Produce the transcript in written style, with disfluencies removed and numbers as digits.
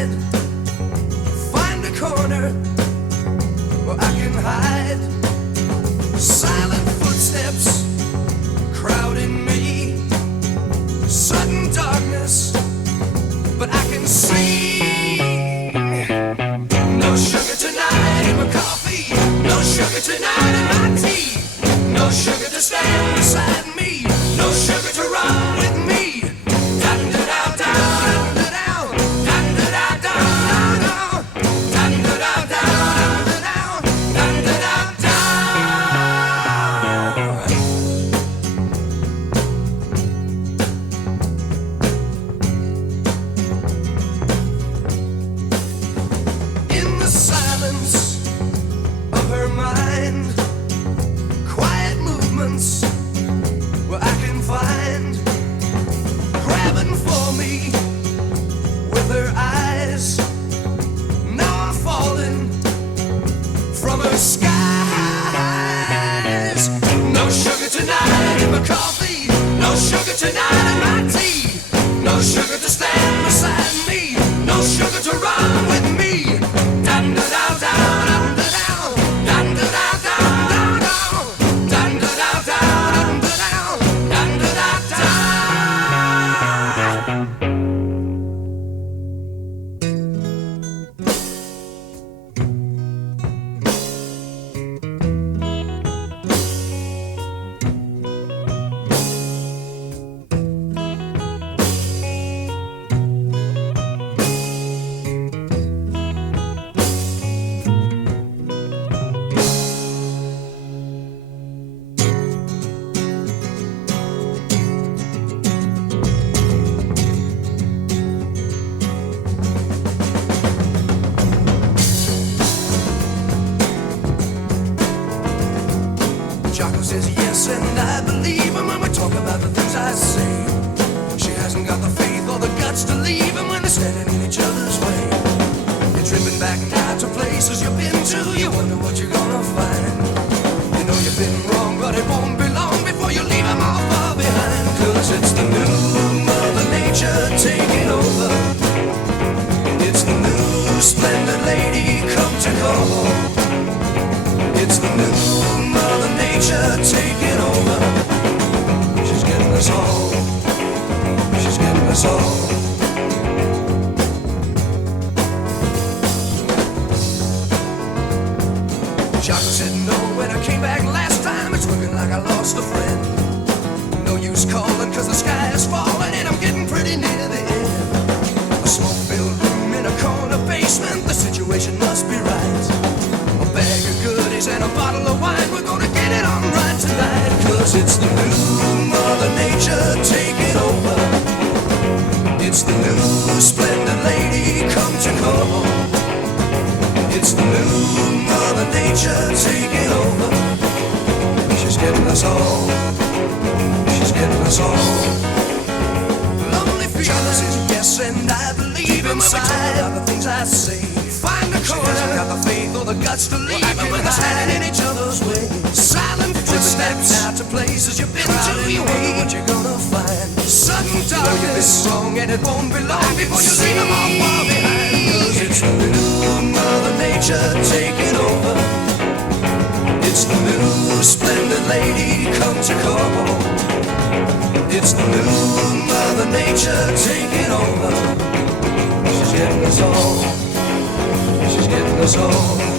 inside. Find a corner where I can hide. Silent footsteps crowding me. Sudden darkness, but I can see. No sugar tonight in my coffee. No sugar tonight in my tea. No sugar to stand beside me. No sugar to run with me. Where I can find, grabbing for me with her eyes. Now I'm falling from her skies. No sugar tonight in my coffee. No sugar tonight in my tea. No sugar to stand beside me. No sugar to run with me. Dun da da da dun da down. Dun da da da dun down. Dun da da da. Jocko says yes, and I believe him when we talk about the things I say. She hasn't got the faith or the guts to leave him when they're standing in each other's way. You're tripping back now to places you've been to. You wonder what you're gonna find. You know you've been wrong, but it won't be long before you leave him all far behind. 'Cause it's the new Mother Nature taking over. It's the new splendid lady come to call. It's the new Mother Nature taking over. She's getting us all. She's getting us all. Jocko said no when I came back last time. It's looking like I lost a friend. No use calling 'cause the sky is falling and I'm getting pretty near the end. A smoke-filled room in a corner basement. The situation must be right. A bag of goodies and a bottle of wine. We're gonna get it on right tonight. 'Cause it's the new Mother Nature taking over. It's the new splendid lady come to call. It's the new Mother Nature taking over. She's getting us all. She's getting us all. Lonely feeling says yes, and I believe inside of the things I say. Find a corner. She hasn't got the faith or the guts to leave him when they're standing in each other's way. Silent footsteps out to places you've been to. You wonder what you're gonna find. Sudden darkness. You know you've been wrong and it won't be long before you leave them all far behind. 'Cause it's the new Mother Nature taking over. It's the new splendid lady come to call. It's the new Mother Nature taking over. She's getting us all. She's getting us all.